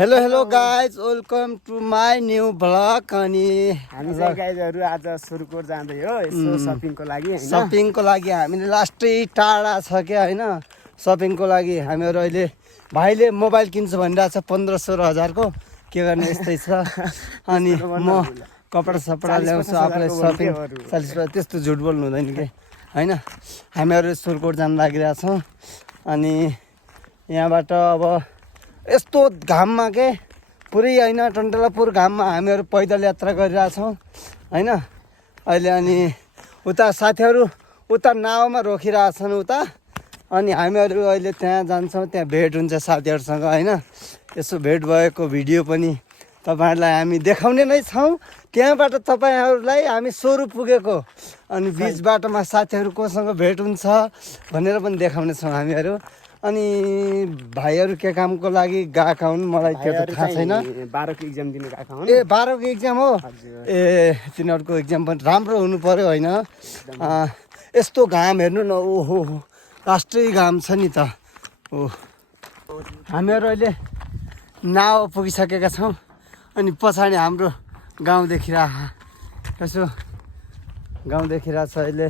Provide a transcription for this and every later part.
Hello guys welcome to my new blog. अनि हामी चाहिँ गाइजहरू आज सुरकोट जाँदै हो यसो सपिङको लागि हैन। सपिङको लागि हामीले लास्टै टाढा छ क्या होइन। सपिङको लागि हामीहरू अहिले भाइले मोबाइल किन्छु भनिरहेको छ 1500 हजारको। के गर्ने यस्तै छ। अनि म कपडा सपडा ल्याउँछु आफूलाई सपिङ 40 त्यस्तो झुट बोल्नु हुँदैन कि होइन। हामीहरू सुरकोट जान लागिरहेछौँ। अनि यहाँबाट अब यस्तो घाममा के पुरै होइन टन्टलापुर घाममा हामीहरू पैदल यात्रा गरिरहेछौँ होइन अहिले। अनि उता साथीहरू उता नाउँमा रोकिरहेछन् उता। अनि हामीहरू अहिले त्यहाँ जान्छौँ, त्यहाँ भेट हुन्छ साथीहरूसँग होइन। यसो भेट भएको भिडियो पनि तपाईँहरूलाई हामी देखाउने नै छौँ। त्यहाँबाट तपाईँहरूलाई हामी सोरु पुगेको अनि बिच बाटोमा साथीहरू कोसँग भेट हुन्छ भनेर पनि देखाउने छौँ हामीहरू। अनि भाइहरू के कामको लागि गएका हुन् मलाई त्यो त थाहा छैन। 12को एक्जाम दिनु गएका हुन्। ए 12को एक्जाम हो। ए तिनीहरूको एक्जाम पनि राम्रो हुनु पर्यो होइन। यस्तो घाम हेर्नु न, ओहो लास्टै घाम छ नि त। ओ हामीहरू अहिले नाउ पुगिसकेका छौँ। अनि पछाडि हाम्रो गाउँ देखिरहेको यसो गाउँ देखिरहेको छ अहिले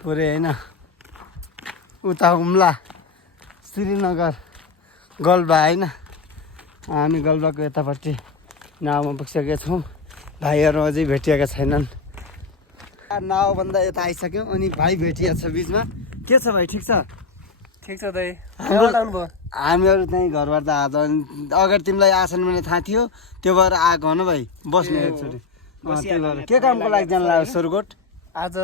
पुरै होइन। उता हुम्ला श्रीनगर गल्बा होइन। हामी गल्बाको यतापट्टि नाउँमा पुगिसकेका छौँ। भाइहरू अझै भेटिएका छैनन्। नाउँभन्दा यता आइसक्यौँ अनि भाइ भेटिएको छ बिचमा। के छ भाइ, ठिक छ? ठिक छ दाइ। हामीहरू त्यहीँ घरबाट आज अगाडि तिमीलाई आसन भने थाहा थियो त्यो भएर आएको हो न भाइ, बस्ने एकचोटि। के कामको लागि जानु लाग्यो सुरकोट? आज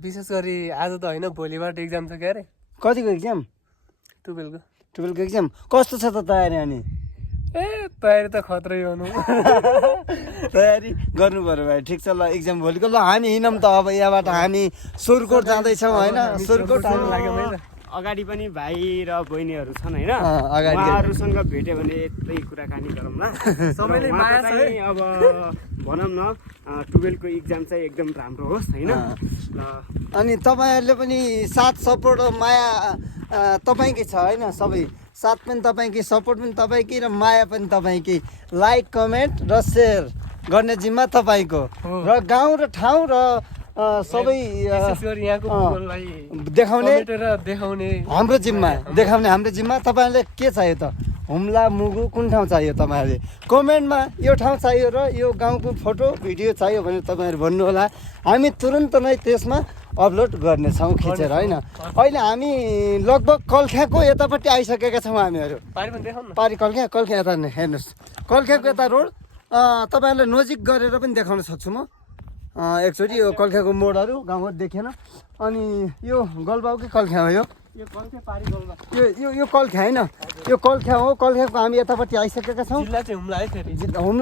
विशेष गरी आज त होइन, भोलिबाट एक्जाम छ। के अरे कतिको एक्जाम? 12को एक्जाम। कस्तो छ त तयारी? अनि तयारी त खत्रै हुनु। तयारी गर्नु पर्यो भाइ। ठिक छ ल, एक्जाम भोलिको। ल हामी हिँडौँ त अब यहाँबाट हामी सुरकोट जाँदैछौँ होइन। सुरकोट अगाडि पनि भाइ र बहिनीहरू छन् होइन। अगाडि उहाँहरूसँग भेट्यो भने यतै कुराकानी गरौँ ल। सबैले माया छ है। अब भनौँ न 12को एक्जाम चाहिँ एकदम राम्रो होस् होइन। ल अनि तपाईँहरूले पनि साथ सपोर्ट माया तपाईँकै छ होइन। सबै साथ पनि तपाईँकै, सपोर्ट पनि तपाईँकै र माया पनि तपाईँकै। लाइक कमेन्ट र सेयर गर्ने जिम्मा तपाईँको र गाउँ र ठाउँ र सबै देखाउने हाम्रो जिम्मा, देखाउने हाम्रो जिम्मा। तपाईँहरूले के चाहियो त? हुम्ला मुगु कुन ठाउँ चाहियो तपाईँहरूले कमेन्टमा यो ठाउँ चाहियो र यो गाउँको फोटो भिडियो चाहियो भने तपाईँहरू भन्नु होला। हामी तुरन्त नै त्यसमा अपलोड गर्नेछौँ खिचेर होइन। अहिले हामी लगभग कल्ख्याको यतापट्टि आइसकेका छौँ हामीहरू। पारी कल्ख्या यता हेर्नुहोस्, कल्ख्याको यता रोड तपाईँहरूलाई नजिक गरेर पनि देखाउन सक्छु म एकचोटि। यो कल्ख्याको मोडहरू गाउँहरू देखेन। अनि यो गल्बाउ कि कल्ख्या हो? यो कल्ख्या होइन, यो कल्ख्या हो। कल्ख्याको हामी यतापट्टि आइसकेका छौँ। हुम्ला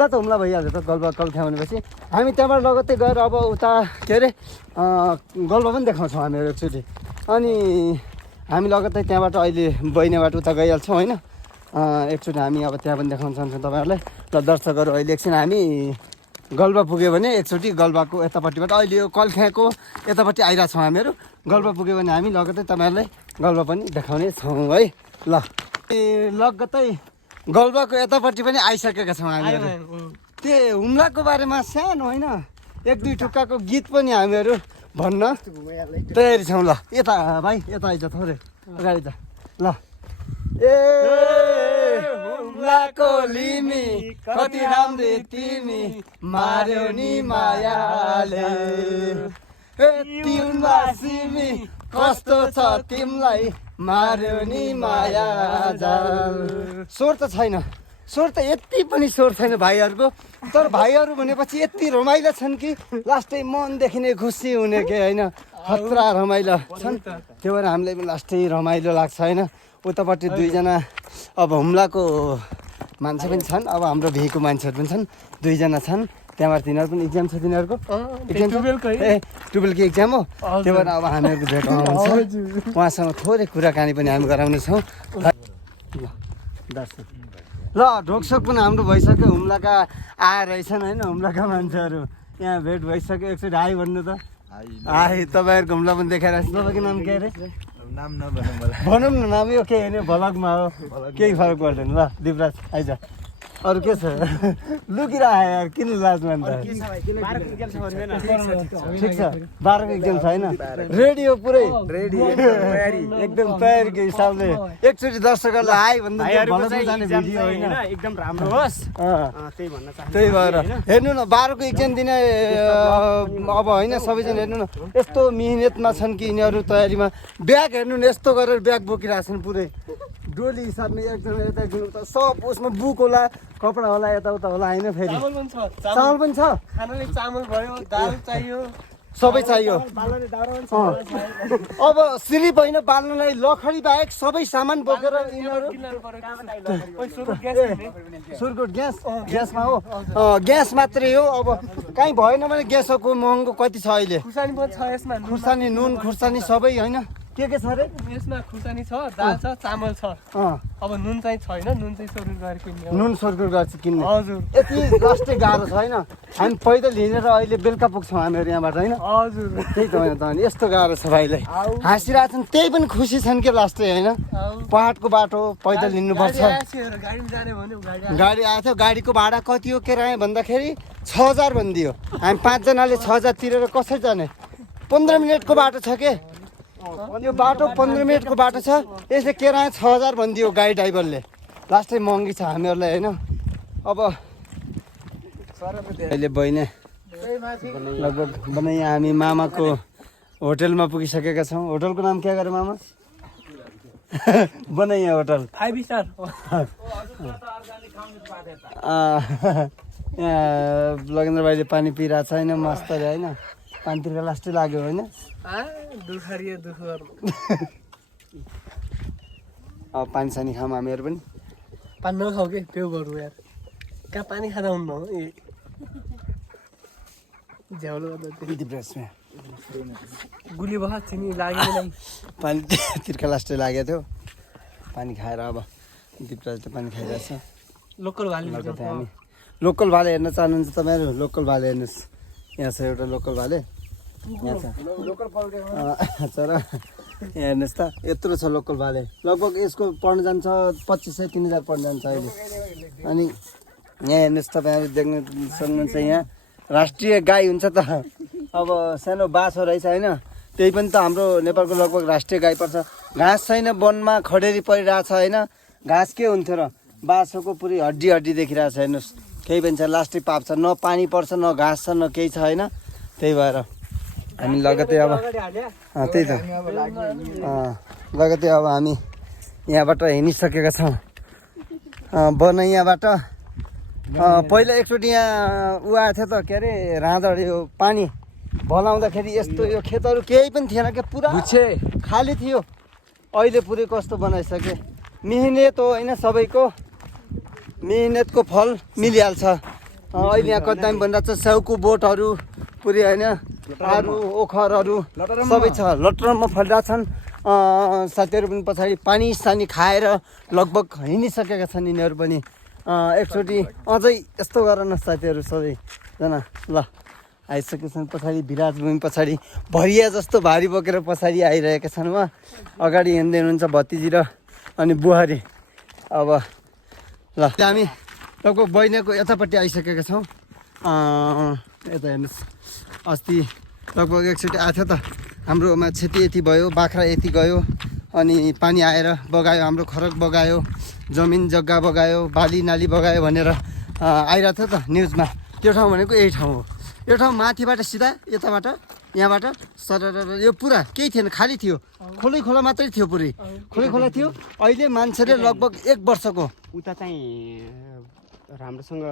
त हुम्ला भइहाल्छ त, गल्बा कल्ख्या भनेपछि। हामी त्यहाँबाट लगत्तै गएर अब उता के अरे गल्बा पनि देखाउँछौँ हामीहरू एकचोटि। अनि हामी लगत्तै त्यहाँबाट अहिले बहिनीबाट उता गइहाल्छौँ होइन। एकचोटि हामी अब त्यहाँ पनि देखाउन चाहन्छौँ तपाईँहरूलाई। ल दर्शकहरू अहिले एकछिन हामी गल्बा पुग्यो भने एकचोटि गल्बाको यतापट्टिबाट अहिले यो कल्ख्याको यतापट्टि आइरहेछौँ हामीहरू। गल्बा पुग्यो भने हामी लगत्तै तपाईँहरूलाई गल्बा पनि देखाउने छौँ है। ल लगत्तै गल्बाको यतापट्टि पनि आइसकेका छौँ हामीहरू। त्यो हुम्लाको बारेमा सानो होइन 1-2 टुक्काको गीत पनि हामीहरू भन्न तयारी छौँ। ल यता भाइ, यता आइज थोरै अगाडि त। ल हुम्लाको लिमी कति राम्री तिमी मार्यौ नि मायाले, तिम्रा सिमी कस्तो छ तिमीलाई मार्यौ नि माया जाल। स्वर त छैन, स्वर त यति पनि स्वर छैन भाइहरूको। तर भाइहरू भनेपछि यति रमाइलो छन् कि लास्टै मनदेखि नै खुसी हुने के होइन। खतरा रमाइलो छन्, त्यो भएर हामीलाई पनि लास्टै रमाइलो लाग्छ होइन। उतापट्टि 2जना अब हुम्लाको मान्छे पनि छन्, अब हाम्रो भेको मान्छेहरू पनि छन्, 2जना छन्। त्यहाँबाट तिनीहरू पनि एक्जाम छ, तिनीहरूको एक्जाम 12को एक्जाम हो। त्यो भएर अब हामीहरूको भेट हुन्छ, उहाँसँग थोरै कुराकानी पनि हामी गराउनेछौँ। ल ढोकसोक पनि हाम्रो भइसक्यो। हुम्लाका आएर रहेछन् होइन, हुम्लाका मान्छेहरू यहाँ भेट भइसक्यो। एकचोटि हाई भन्नु त। हाई, तपाईँहरूको हुम्ला पनि देखाइरहेको छ। तपाईँको नाम के अरे? नाम नभनौँ भनौँ न नाम, यो के होइन भ्लगमा हो, केही फरक पर्दैन। ल दिपराज आइज। अरू के छ लुकिरह यार किन लाज मान्छ ठिक छ 12 को एक्जाम छ हैन रेडियो पुरै एकदम तयारीको हिसाबले एकचोटि दर्शकहरुलाई हाई भन्दा भन्न जाने भिडियो हैन एकदम राम्रो होस् त्यही भन्न चाहन्छु त्यही भएर हेर्नु न 12 को एक्जाम दिने अब हैन सबैजना हेर्नु न यस्तो मिहिनेतमा छन् कि यिनीहरू तयारीमा ब्याग हेर्नु न यस्तो गरेर ब्याग बोकिरहेछन् पुरै डोली हिसाबले एकजना यता त सब उसमा बुक होला कपडा होला यताउता होला हैन फेरि चामल पनि छ खानाले चामल भयो दाल चाहियो सबै चाहियो अब सिलिप होइन बाल्नलाई लखडी बाहेक सबै सामान बोकेर यिनीहरू सुर्कुट ग्यासमा हो ग्यास मात्रै हो अब कहीँ भएन भने ग्यासको महँगो कति छ अहिले खुर्सानी पनि छ यसमा खुर्सानी नुन खुर्सानी सबै होइन के छ रे यसमा खुर्सानी छ दाल छ चामल छ अब नुन चाहिँ छैन नुन चाहिँ सोरुर गरेर किन्ने नुन सोर्कुट गर्छ किन्ने हजुर यति लास्टै गाह्रो छ होइन हामी पैदल हिँडेर अहिले बेलुका पुग्छौँ हामीहरू यहाँबाट होइन हजुर त्यही त होइन त अनि यस्तो गाह्रो छ भाइलाई हाँसिरहेको छन् त्यही पनि खुसी छन् कि लास्टै होइन पहाडको बाटो पैदल हिँड्नुपर्छ गाडीमा जाने भन्यो गाडी आएको थियो गाडीको भाडा कति हो किराया भन्दाखेरि 6000 भनिदियो हामी 5 जनाले 6000 तिरेर कसरी जाने 15 मिनटको बाटो छ के यो बाटो 15 मिनटको बाटो छ यसले किराया 6000 भनिदियो गाडी ड्राइभरले लास्टै महँगी छ हामीहरूलाई होइन अब अहिले बहिनी लगभग बनाइ हामी मामाको होटलमा पुगिसकेका छौँ होटलको नाम के गरे मामा बनाइ होटल 5 स्टार यहाँ लगेन्द्र भाइले पानी पिइरहेको छ होइन मस्तले होइन पानीतिर लास्टै लाग्यो होइन अब पानी सानी खाऊँ हामीहरू पनि पानी नखाऊ के त्यो गरौँ यार कहाँ पानी खाँदा हुन्न हो झ्याउलो डिप्रेसमा गुली बखा चिनी लागेन पानी तिर्का लास्टै लागेको थियो पानी खाएर अब दिपराजले पानी खाइरहेछ लोकल भाले हामी लोकल भाले हेर्न चाहनुहुन्छ तपाईँहरू लोकल भाले हेर्नुहोस् यहाँ छ एउटा लोकल भाले यहाँ छ चरा यहाँ हेर्नुहोस् त यत्रो छ लोकल भाले लगभग यसको पर्न जान्छ 2500-3000 पर्न जान्छ अहिले अनि यहाँ हेर्नुहोस् तपाईँहरू देख्न सक्नुहुन्छ यहाँ राष्ट्रिय गाई हुन्छ त अब सानो बाछो रहेछ होइन त्यही पनि त हाम्रो नेपालको लगभग राष्ट्रिय गाई पर्छ घाँस छैन वनमा खडेरी परिरहेछ होइन घाँस के हुन्थ्यो र बाछोको पुरै हड्डी हड्डी देखिरहेछ हेर्नुहोस् केही पनि छ लास्टै पाप छ न पानी पर्छ न घाँस छ न केही छ होइन त्यही भएर हामी लगतै अब त्यही त लगतै अब हामी यहाँबाट हिँडिसकेका छौँ बनैयाबाट पहिला एकचोटि यहाँ उ आएको थियो त के अरे राँदड यो पानी भलाउँदाखेरि यस्तो यो खेतहरू केही पनि थिएन क्या पुरा खाली थियो अहिले पुरै कस्तो बनाइसके मिहिनेत हो होइन सबैको मिहिनेतको फल मिलिहाल्छ अहिले यहाँ कति दामी बनिरहेको छ स्याउको बोटहरू पुरै होइन आरू ओखरहरू सबै छ लटरमा फलिरहेछन् साथीहरू पनि पछाडि पानी सानी खाएर लगभग हिँडिसकेका छन् यिनीहरू पनि एकचोटि अझै यस्तो गर न साथीहरू सबैजना ल आइसकेछन् पछाडि विराज भूमि पछाडि भरिया जस्तो भारी बोकेर पछाडि आइरहेका छन् उहाँ अगाडि हिँड्दै हुनुहुन्छ भतिजी र अनि बुहारी अब ल हामी लगभग बैनाको यतापट्टि आइसकेका छौँ यता हेर्नुहोस् अस्ति लगभग एकचोटि आएको थियो त हाम्रोमा क्षति यति भयो बाख्रा यति गयो अनि पानी आएर बगायो हाम्रो खरक बगायो जमिन जग्गा बगायो बाली नाली बगायो भनेर आइरहेको थियो त न्युजमा त्यो ठाउँ भनेको यही ठाउँ हो यो ठाउँ माथिबाट सिधा यताबाट यहाँबाट सरर यो पुरा केही थिएन खाली थियो खोलै खोला मात्रै थियो पुरै खोलै खोला थियो अहिले मान्छेले लगभग 1 वर्षको उता चाहिँ राम्रोसँग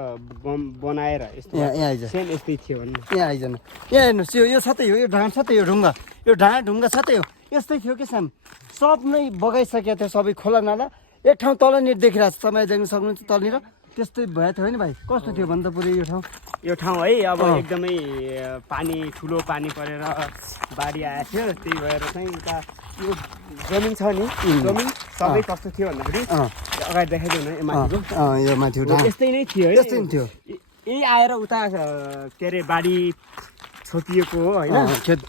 बनाएर यस्तो यहाँ आइज सेम यस्तै थियो भन्नु यहाँ आइजन यहाँ हेर्नुहोस् यो छ त यो ढाँड छ त यो ढुङ्गा यो ढुङ्गा छ त यो यस्तै थियो कि साम सब नै बगाइसकेको थियो सबै खोला नाला एक ठाउँ तलनिर देखिरहेको छ तपाईँ देख्न सक्नुहुन्छ तलनिर त्यस्तै भएको थियो होइन भाइ कस्तो थियो भन्दा पुरै यो ठाउँ है अब एकदमै पानी ठुलो पानी परेर बाढी आएको थियो त्यही भएर चाहिँ उता यो जमिन छ नि जमिन सबै कस्तो थियो भन्दाखेरि अगाडि देखाइदिउँ न यो माथि यस्तै नै थियो है यस्तै थियो यही आएर उता के अरे बाढी छोपिएको हो होइन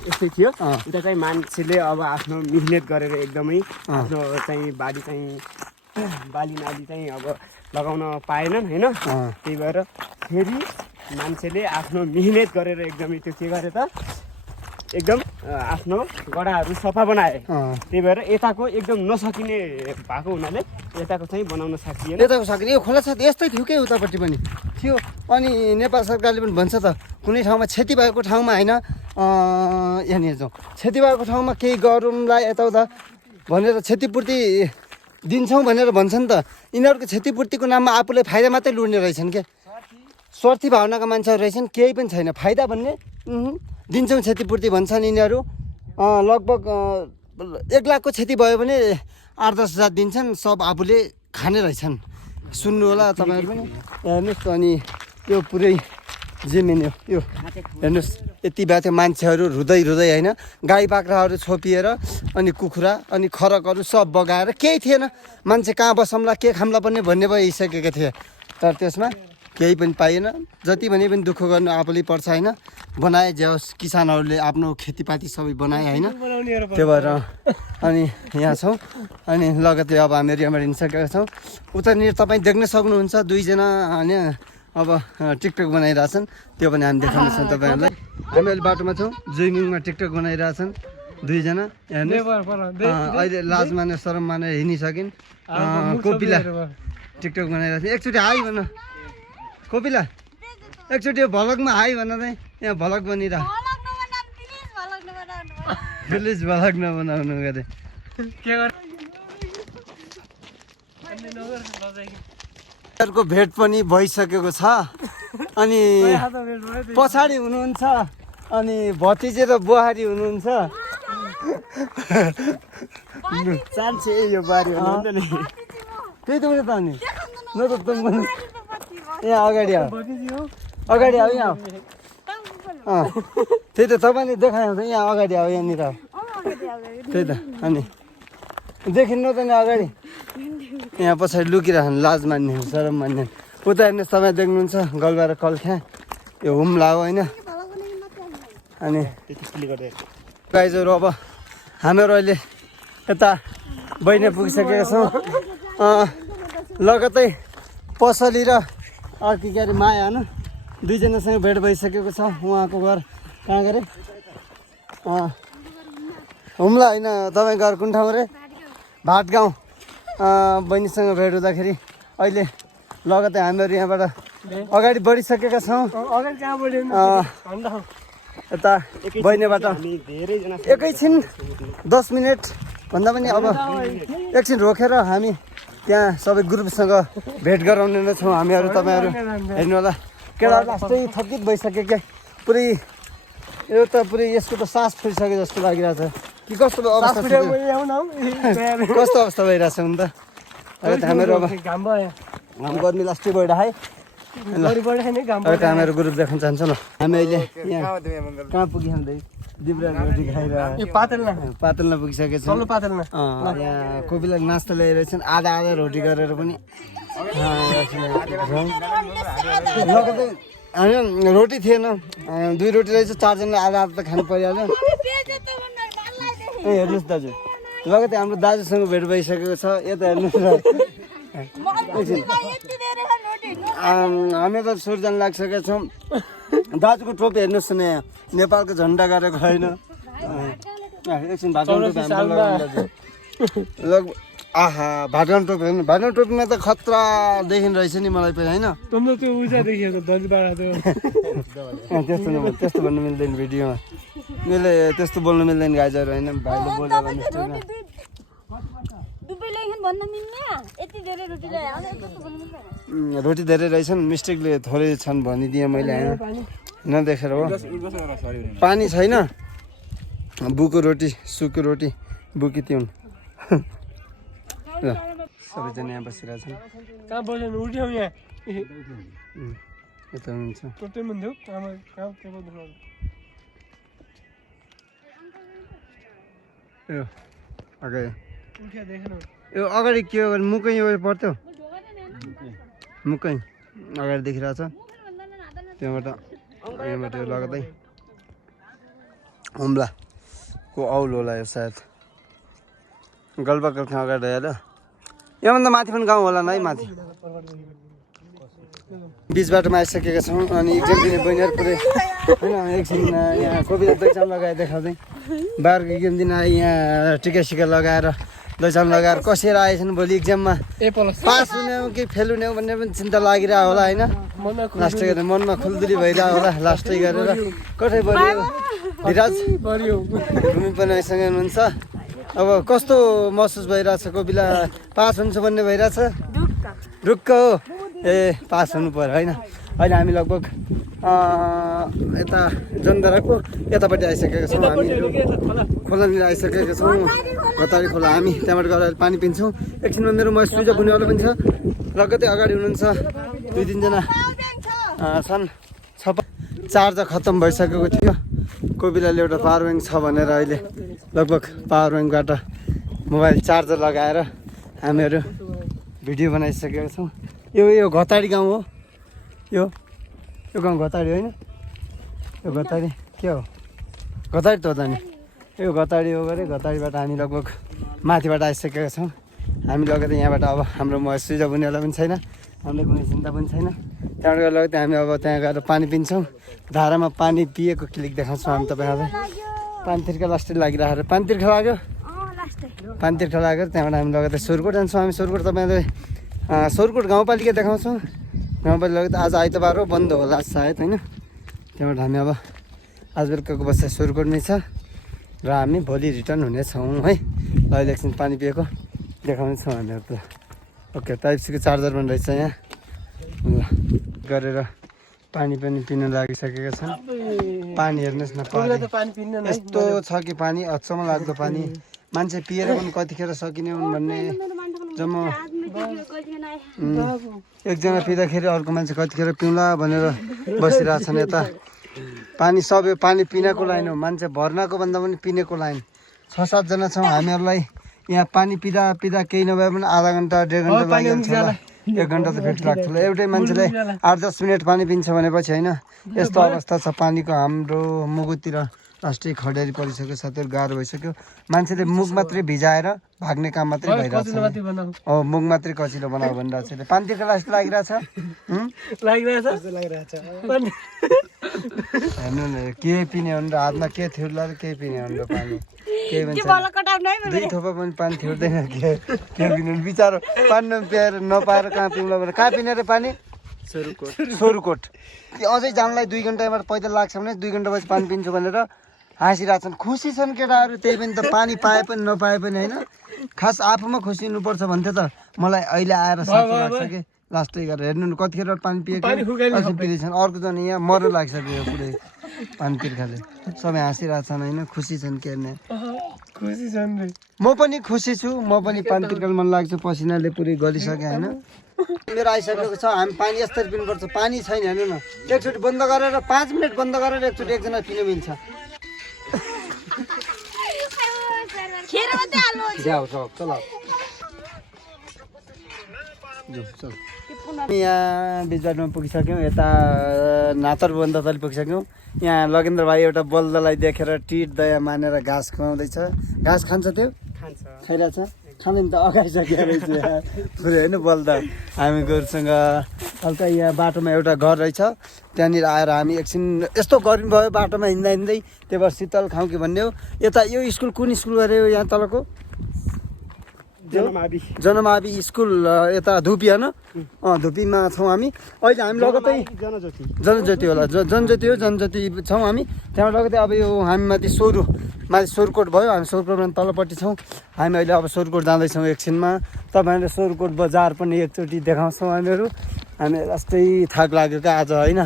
यस्तै थियो उता चाहिँ मान्छेले अब आफ्नो मिहिनेत गरेर एकदमै आफ्नो चाहिँ बाली नाली चाहिँ अब लगाउन पाएनन् होइन। त्यही भएर फेरि मान्छेले आफ्नो मिहिनेत गरेर एकदमै त्यो के गरे त एकदम आफ्नो गडाहरू सफा बनाए। त्यही भएर यताको एकदम नसकिने भएको हुनाले यताको चाहिँ बनाउन सकिएन। यताको सकिने यो खोला साथ यस्तै थियो के उतापट्टि पनि थियो। अनि नेपाल सरकारले पनि भन्छ त कुनै ठाउँमा क्षति भएको ठाउँमा होइन यहाँनिर जाउँ क्षति भएको ठाउँमा केही गरौँला यताउता भनेर क्षतिपूर्ति दिन्छौँ भनेर भन्छ नि त। यिनीहरूको क्षतिपूर्तिको नाममा आफूले फाइदा मात्रै लुट्ने रहेछन् क्या। स्वार्थी भावनाका मान्छेहरू रहेछन् केही पनि छैन फाइदा भन्ने। दिन्छौँ क्षतिपूर्ति भन्छन् यिनीहरू लगभग 1 लाखको क्षति भयो भने 8-10 हजार दिन्छन् सब आफूले खाने रहेछन्। सुन्नु होला तपाईँहरू पनि हेर्नुहोस्। अनि यो पुरै जमिन यो हेर्नुहोस् यति भए थियो मान्छेहरू रुँदै होइन गाई बाख्राहरू छोपिएर अनि कुखुरा अनि खरकहरू सब बगाएर केही थिएन। मान्छे कहाँ बसौँला के खाम्ला पनि भन्ने भइसकेका थिए। तर त्यसमा केही पनि पाइएन। जति भने पनि दुःख गर्नु आफूले पर्छ होइन। बनाए जे होस् किसानहरूले आफ्नो खेतीपाती सबै बनाए होइन। त्यो भएर अनि यहाँ छौँ अनि लगतै अब हामीहरू यहाँबाट हिँडिसकेका छौँ। उतानिर तपाईँ देख्न सक्नुहुन्छ 2 जना होइन अब टिकटक बनाइरहेछन्। त्यो पनि हामी देखाउनेछौँ तपाईँहरूलाई। हामी अहिले बाटोमा छौँ जुइमिङमा टिकटक बनाइरहेछन् 2 जना हेर्नुहोस्। अहिले लाज मानेर शरम मानेर हिँडिसकिन्। कोपिला टिकटक बनाइरहेको थियो। एकचोटि हाई भन कोपिला एकचोटि भलकमा हाई भन चाहिँ यहाँ भलक बनिरह प्लिज भलक नबनाउनु गरे को भेट पनि भइसकेको छ। अनि पछाडि हुनुहुन्छ अनि भतिजे र बुहारी हुनुहुन्छ। चान्से यो बारी हुनुहुन्थ्यो नि त्यही त त अनि न त पनि यहाँ अगाडि आऊ अगाडि आऊ यहाँ त्यही त तपाईँले देखायो त यहाँ अगाडि आऊ यहाँनिर त्यही त अनि देखिन्न त नि अगाडि यहाँ पछाडि लुकिरहनु लाज मान्ने शरम मान्ने। उता हेर्नुहोस् तपाईँ देख्नुहुन्छ गलबार कल्ख्या यो हुम्ला हो होइन। अनि गाइजहरू अब हामीहरू अहिले यता बहिनी पुगिसकेका छौँ। लगतै पसली र अर्की के अरे माया होइन 2 जनासँग भेट भइसकेको छ। उहाँको घर कहाँ गरे हुम्ला होइन तपाईँ घर कुन ठाउँ रे भाटगाउँ। बहिनीसँग भेट हुँदाखेरि अहिले लगतै हामीहरू यहाँबाट अगाडि बढिसकेका छौँ। यता बहिनीबाट एकैछिन 10 मिनट भन्दा पनि अब एकछिन रोकेर हामी त्यहाँ सबै ग्रुपसँग भेट गराउने नै छौँ हामीहरू। तपाईँहरू हेर्नु होला केटा लास्टै थकित भइसक्यो क्या पुरै यो त पुरै यसको त सास फुलिसक्यो जस्तो लागिरहेछ कि कस्तो अवस्था कस्तो अवस्था भइरहेछ हुन त। हामीहरू अब गर्मी लास्टै भइरहे हामीहरू ग्रुप देख्न चाहन्छौँ न। हामी अहिले यहाँ कहाँ पुगिहाल्दै दिब्रा रोटी खाएर पातलमा पुगिसकेको छौँ। यहाँ कोपिला नास्ता ल्याइरहेछन् आधा रोटी गरेर पनि होइन रोटी थिएन 2 रोटी रहेछ 4 जनाले आधा त खानु परिहाल्यो। ए हेर्नुहोस् दाजु लगतै हाम्रो दाजुसँग भेट भइसकेको छ। यता हेर्नुहोस् हामी त सुर जान लागिसकेका छौँ। दाजुको टोपी हेर्नुहोस् न यहाँ नेपालको झन्डा गरेको होइन। एकछिन आहा भाटगाउँ टोपी हेर्नु भाटगाउँ टोपीमा त खतरा देखिन रहेछ नि मलाई पनि होइन। त्यस्तो भन्नु मिल्दैन भिडियोमा मैले त्यस्तो बोल्नु मिल्दैन गाइजहरू होइन। भाइले बोल्यो भने रोटी धेरै रहेछन् मिस्टेकले थोरै छन् भनिदिएँ मैले नदेखेर हो। पानी छैन बुको रोटी सुको रोटी बुकी तिउन सबैजना यहाँ बसिरहेको छन्। यता हुनुहुन्छ यो अगाडि यो अगाडि के हो मुकै यो पर्थ्यो मुकै अगाडि देखिरहेको छ। त्यहाँबाट यहाँबाट लगतै हुम्ला को औल होला यो सायद गल्बाकल अगाडि हेर। योभन्दा माथि पनि गाउँ होला है माथि बिच बाटोमा आइसकेका छौँ अनि इक्जाम दिने बहिनीहरू पुरै होइन एकछिन यहाँ कोपिला दैचाम लगाएर देखाउँदै बाह्रको इक्जाम दिन यहाँ टिका सिका लगाएर दैचाम लगाएर कसेर आएछन् भोलि इक्जाममा पास हुने हो कि फेल हुने हो भन्ने पनि चिन्ता लागिरहेको होला होइन लास्टै गरेर मनमा खुल्दुली भइरहेको होला लास्टै गरेर कतै बढ्यो धिराज भूमि पनि आइसँग हुनुहुन्छ अब कस्तो महसुस भइरहेछ कोपिला पास हुन्छ भन्ने भइरहेछ ढुक्क हो ए पास हुनु पर्यो होइन अहिले हामी लगभग यता जनधराको यतापट्टि आइसकेका छौँ हामी खोलानिर आइसकेका छौँ गतारी खोला हामी त्यहाँबाट गएर पानी पिन्छौँ एकछिनमा मेरो म स्विच अफ हुनेवाला पनि छ लगतै अगाडि हुनुहुन्छ 2-3 जना छन् चार्जर खत्तम भइसकेको थियो कोपिलाले एउटा पावर ब्याङ्क छ भनेर अहिले लगभग पावर ब्याङ्कबाट मोबाइल चार्जर लगाएर हामीहरू भिडियो बनाइसकेका छौँ यो घताडी गाउँ हो यो गाउँ घताडी होइन यो घताडी के हो घताडी त हो त नि यो घताडी हो गरे घताडीबाट हामी लगभग माथिबाट आइसकेका छौँ हामी लगेर यहाँबाट अब हाम्रो म सुइज हुनेवाला पनि छैन हामीलाई कुनै चिन्ता पनि छैन त्यहाँबाट गएर लगेर हामी अब त्यहाँ गएर पानी पिन्छौँ धारामा पानी पिएको क्लिक देखाउँछौँ हामी तपाईँहरूलाई पानी तिर्खा लास्टै लागिरहेको पानी तिर्खा लाग्यो पानी तिर्खा लागेर त्यहाँबाट हामी लगेर सोरकोट जान्छौँ हामी सोरकोट तपाईँहरूले सोरकोट गाउँपालिका देखाउँछौँ गाउँपालिका लगेर आज आइतबार हो बन्द होला सायद होइन त्यहाँबाट हामी अब आज बेलुकाको बसाइ सोरकोट नै छ र हामी भोलि रिटर्न हुनेछौँ है ल अहिले एकछिन पानी पिएको देखाउनेछौँ हामीहरू त ओके टाइप-सीको चार्जर पनि रहेछ यहाँ ल गरेर पानी पनि पिन लागिसकेका छन् पानी हेर्नुहोस् न यस्तो छ कि पानी अचम्म लाग्दो पानी मान्छे पिएर पनि कतिखेर सकिने हुन् भन्ने जम्मा एकजना पिँदाखेरि अर्को मान्छे कतिखेर पिउँला भनेर बसिरहेछन् यता पानी सबै पानी पिनको लाइन हो मान्छे भर्नाको भन्दा पनि पिनेको लाइन 6-7 जना छौँ हामीहरूलाई यहाँ पानी पिँदा केही नभए पनि आधा घन्टा 1.5 घन्टा लागिन्छ होला 1 घन्टा त फिक्स लाग्छ होला एउटै मान्छेले 8-10 मिनट पानी पिन्छ भनेपछि होइन यस्तो अवस्था छ पानीको हाम्रो मुगुतिर लास्टै खडेरी परिसक्यो साथीहरू गाह्रो भइसक्यो मान्छेले मुख मात्रै भिजाएर भाग्ने काम मात्रै भइरहेछ हो मुख मात्रै कचिलो बनाऊ भनिरहेको छ पानी तिर्खा लास्ट लागिरहेछ हेर्नु न के पिने हो र हातमा के थिउला र के पिने हो र पानी केही भन्छ 2 थोपा पनि पानी थिउर्दैन के पिने बिचारो पानी नपिएर नपाएर कहाँ पिउँला भनेर कहाँ पिने रे पानी सोरकोट अझै जानलाई 2 घन्टाबाट पैदल लाग्छ भने 2 घन्टा पछि पानी पिन्छु भनेर हाँसिरहेछन् खुसी छन् केटाहरू त्यही पनि त पानी पाए पनि नपाए पनि होइन खास आफूमा खुसी हुनुपर्छ भन्थ्यो त मलाई अहिले आएर साथी लाग्छ कि लास्टै गरेर हेर्नु न कतिखेर पानी पिएको पिँदैछन् अर्को जना यहाँ मर्नु लाग्छ पुरै पानी तिर्खाले सबै हाँसिरहेछन् होइन खुसी छन् के हेर्ने म पनि खुसी छु म पनि पानी तिर्खाले मन लाग्छ पसिनाले पुरै गलिसकेँ होइन मेरो आइसकेको छ हामी पानी यस्तरी पिनुपर्छ पानी छैन हेर्नु न एकचोटि बन्द गरेर 5 मिनट बन्द गरेर एकचोटि एकजना पिनु मिल्छ यहाँ बिचबाटमा पुगिसक्यौँ यता नातर बन्दतली पुगिसक्यौँ यहाँ लगेन्द्र भाइ एउटा बल्दलाई देखेर टिट दया मानेर घाँस खुवाउँदैछ घाँस खान्छ त्यो खाइरहेछ खाने त अगाइसक्यो रहेछ पुरै होइन बल्द हामी गोरुसँग हल्का यहाँ बाटोमा एउटा घर रहेछ त्यहाँनिर आएर हामी एकछिन यस्तो गर्मी भयो बाटोमा हिँड्दै त्यही भएर शीतल खाउँ कि भन्ने हो यता यो स्कुल कुन स्कुल गऱ्यो यहाँ तलको जनमावि स्कुल यता धुपी होइन धुपीमा छौँ हामी अहिले हामी लगतै जनज्योति होला जनज्योति हो जनज्योति छौँ हामी त्यहाँबाट लगतै अब यो हामी माथि सोरकोट भयो हामी सोरकोटमा तलपट्टि छौँ हामी अहिले अब सोरकोट जाँदैछौँ एकछिनमा तपाईँहरूले सोरकोट बजार पनि एकचोटि देखाउँछौँ हामीहरू जस्तै थाक लाग्यो क्या आज होइन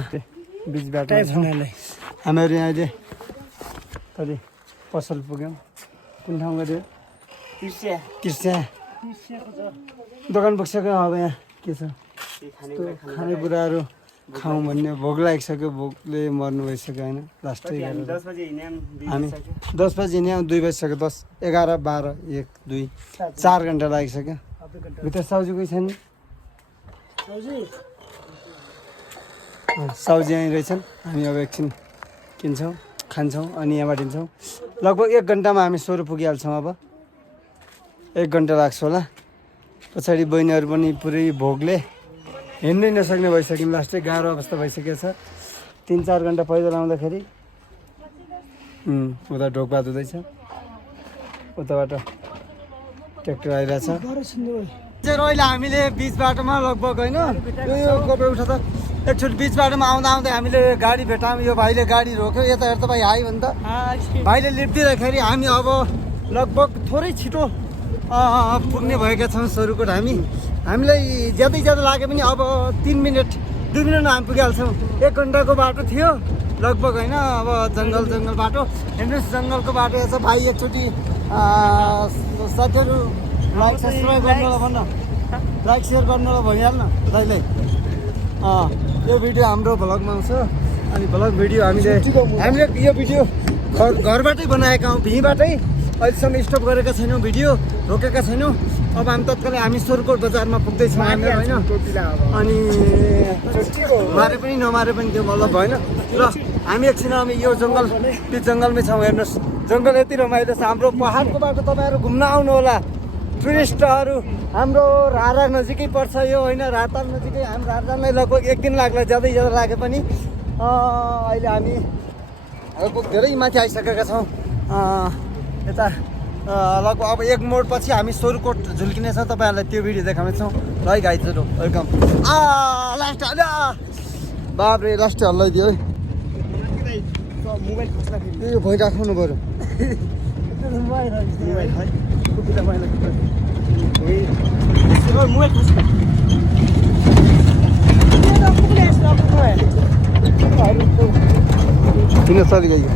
बिचबाट हामीहरू यहाँ अहिले कति पसल पुग्यौँ कुन ठाउँ गऱ्यो कृष्या दोकान पुगिसक्यो अब यहाँ के छ खानेकुराहरू खाउँ भन्ने भोक लागिसक्यो भोकले मर्नु भइसक्यो होइन लास्टै हामी 10 बजी हिँड्यौँ 2 बजिसक्यो 10, 11, 12, 1, 2, 4 घन्टा लागिसक्यो भित्र साउजी कोही छैन साउजी यहीँ रहेछन् हामी अब एकछिन किन्छौँ खान्छौँ अनि यहाँबाट हिँड्छौँ लगभग 1 घन्टामा हामी सोरो पुगिहाल्छौँ अब 1 घन्टा लाग्छ होला पछाडि बहिनीहरू पनि पुरै भोकले हिँड्नै नसक्ने भइसक्यौँ लास्टै गाह्रो अवस्था भइसकेको छ 3-4 घन्टा पैदल आउँदाखेरि उता ढोकबाज हुँदैछ उताबाट ट्र्याक्टर आइरहेछ अहिले हामीले बिच बाटोमा लगभग होइन यो गोप्रो उठा त एकचोटि बिच बाटोमा आउँदा आउँदै हामीले गाडी भेटायौँ यो भाइले गाडी रोक्यो यता हेर त भाइ हाई भन्दा भाइले लिफ्ट दिँदाखेरि हामी अब लगभग थोरै छिटो पुग्ने भएका छौँ सरुकोट हामीलाई ज्यादै ज्यादा लाग्यो पनि अब 2 मिनटमा हामी पुगिहाल्छौँ 1 घन्टाको बाटो थियो लगभग होइन अब जङ्गल बाटो हेर्नुहोस् जङ्गलको बाटो छ भाइ एकचोटि साथीहरू लाइक सब्सक्राइब गर्नु भन्न लाइक सेयर गर्नु भइहाल्न दाइलाई यो भिडियो हाम्रो भ्लगमा आउँछ अनि भ्लग भिडियो हामीले यो भिडियो घरबाटै बनाएका हौँ भीबाटै अहिलेसम्म स्टप गरेका छैनौँ भिडियो रोकेका छैनौँ अब हामी तत्कालै हामी सोरकोट बजारमा पुग्दैछौँ हामीहरू होइन अनि मारे पनि नमारे पनि त्यो मतलब भएन र हामी एकछिन हामी यो जङ्गलमै छौँ हेर्नुहोस् जङ्गल यति रमाइलो छ हाम्रो पहाडको बाटो तपाईँहरू घुम्न आउनु होला टुरिस्टहरू हाम्रो रारा नजिकै पर्छ यो होइन राताल नजिकै हामी राजालाई लगभग 1 दिन लाग्ला ज्यादै ज्यादा लागे पनि अहिले हामी लगभग धेरै माथि आइसकेका छौँ यता लगभग अब 1 मोड पछि हामी सोरकोट झुल्किनेछ तपाईँहरूलाई त्यो भिडियो देखाउनेछौँ ल गाइजहरू वेलकम लास्ट बाब्रे लास्ट हल्लाइदियो है यो भइ राख्नु पऱ्यो किन चलिगयो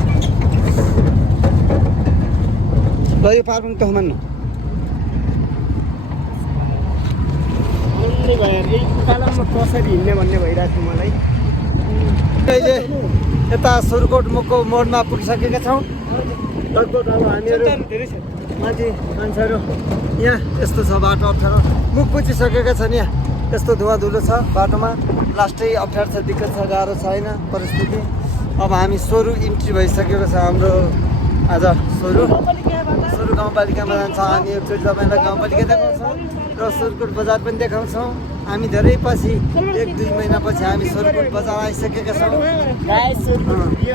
ल यो पार्किङ त मान्न कसरी हिँड्ने भन्ने भइरहेको थियो मलाई अहिले यता सोरकोट मोडमा पुगिसकेका छौँ लगभग अब हामीहरू मान्छेहरू यहाँ यस्तो छ बाटो अप्ठ्यारो मुख पुचिसकेका छन् यहाँ यस्तो धुवाधुलो छ बाटोमा लास्टै अप्ठ्यारो छ दिक्कत छ गाह्रो छैन परिस्थिति अब हामी सोरु इन्ट्री भइसकेको छ हाम्रो आज सोरु गाउँपालिकामा जान्छ हामी एकचोटि तपाईँलाई गाउँपालिका देखाउँछौँ र सोरकोट बजार पनि देखाउँछौँ हामी धेरै पछि 1-2 महिनापछि हामी सोरकोट बजार आइसकेका छौँ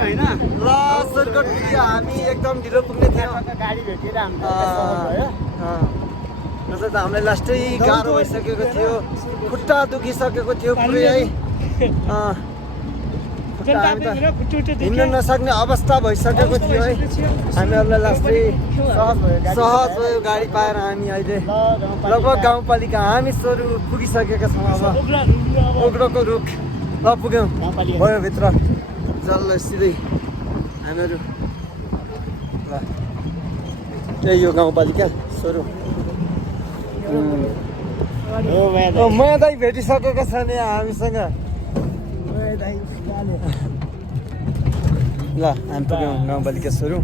होइन र सोरकोट हामी एकदम ढिलो पुग्ने थियौँ गाडी भेटेर नत्र त हामीलाई लास्टै गाह्रो भइसकेको थियो खुट्टा दुखिसकेको थियो पुरै है हिँड्न नसक्ने अवस्था भइसकेको थियो है हामीहरूलाई लास्टै सहज भयो गाडी पाएर हामी अहिले लगभग गाउँपालिका हामी सोरु पुगिसकेका छौँ अब ओग्रोको रुख ल पुग्यौँ भयो भित्र जल्ल सिधै हामीहरू ल त्यही यो गाउँपालिका सोरु माया दाइ भेटिसकेका छन् यहाँ हामीसँग ल हामी पुग्यौँ गाउँपालिका सोरु